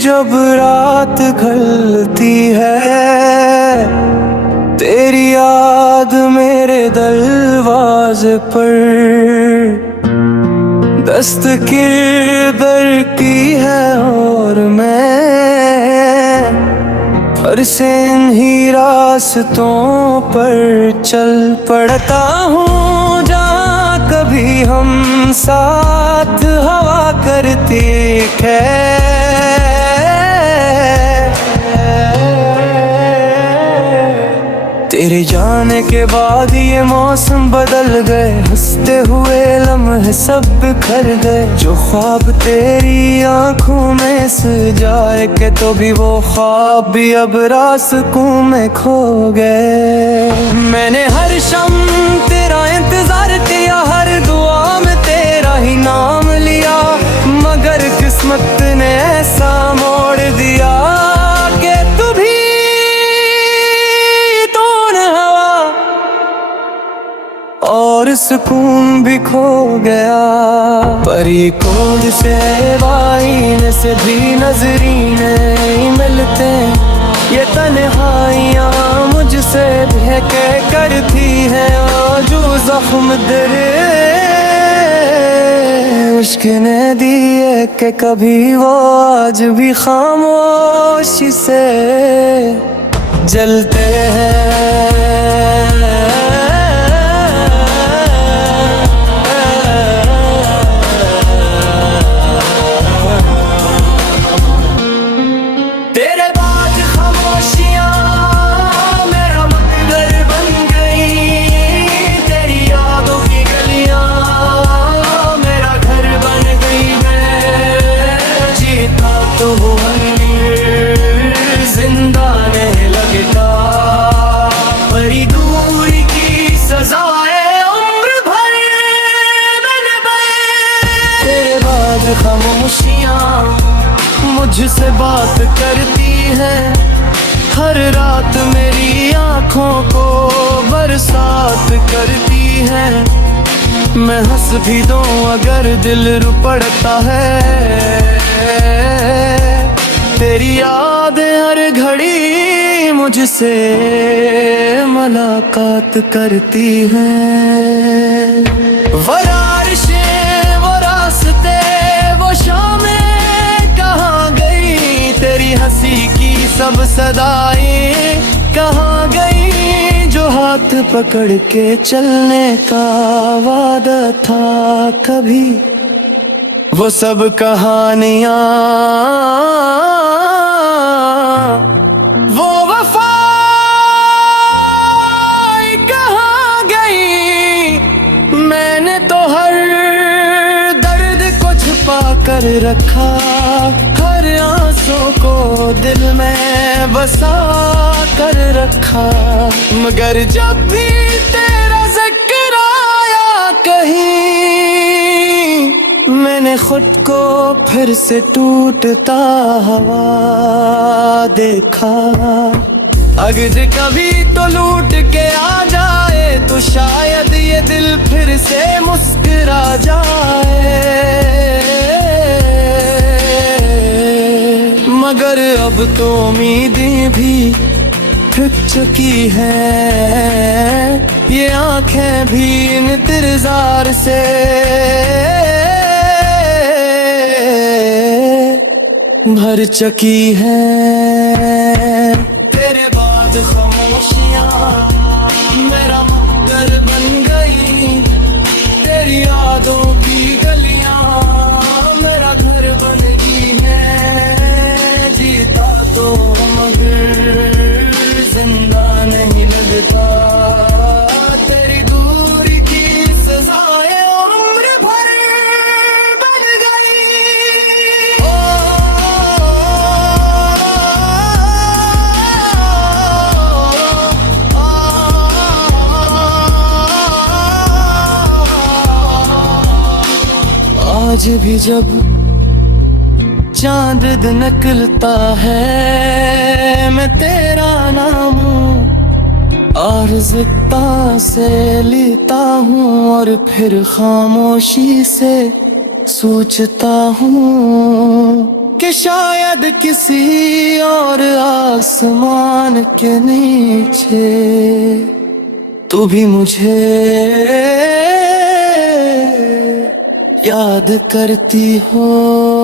जब रात ढलती है, तेरी याद मेरे दरवाजे पर दस्तकीर की है और मैं फिर से इन्हीं रास्तों पर चल पड़ता हूँ जहाँ कभी हम साथ हवा करती है। तेरे जाने के बाद ये मौसम बदल गए, हंसते हुए लम्हे सब बिखर गए। जो ख्वाब तेरी आंखों में सजाए के तो भी वो ख्वाब भी अब रास्कों में खो गए। मैंने हर शम तेरा इंतजार किया, हर दुआ में तेरा ही नाम लिया, मगर किस्मत ने ऐसा मोड़ दिया कि तू भी और सुकून भी खो गया। परी कोड से वाइन से भी नजरीने मिलते, ये तन्हाइयाँ मुझसे बहके करती हैं जो जख्म दरे इश्क ने दिए कि कभी वो आज भी खामोशी से जलते हैं। जिंदा नहीं लगता परी दूरी की सजाए उम्र भर तेरे बाद खामोशियाँ मुझसे बात करती हैं, हर रात मेरी आँखों को बरसात करती हैं। मैं हंस भी दूं अगर दिल रो पड़ता है, तेरी याद हर घड़ी मुझसे मुलाकात करती हैं। वो बारिशें, वो रास्ते, वो शामें कहाँ गई, तेरी हंसी की सब सदाएं कहाँ गई, जो हाथ पकड़ के चलने का वादा था कभी, वो सब कहानियाँ, वो वफा कहाँ गई। मैंने तो हर दर्द को छुपा कर रखा, हर आंसू को दिल में बसा कर रखा, मगर जब भी तेरा जिक्र आया कहीं, मैंने खुद को फिर से टूटता हुआ देखा। अगर कभी तो लूट के आ जाए तो शायद ये दिल फिर से मुस्कुरा जाए, मगर अब तो उम्मीदें भी थक चुकी है, ये आंखें भी इंतजार से भर चुकी है। तेरे बाद खामोशियाँ मेरा मंदिर बन गई, तेरी यादों की गलियाँ मेरा घर बन गई है। जीता तो मगर जिंदा नहीं लगता, तेरी दूरी की सजाए उम्र भर बन गई। आज भी जब चांद निकलता है, मैं तेरा नाम आरज़ता से लेता हूँ और फिर खामोशी से सोचता हूँ। कि शायद किसी और आसमान के नीचे तू भी मुझे याद करती हो।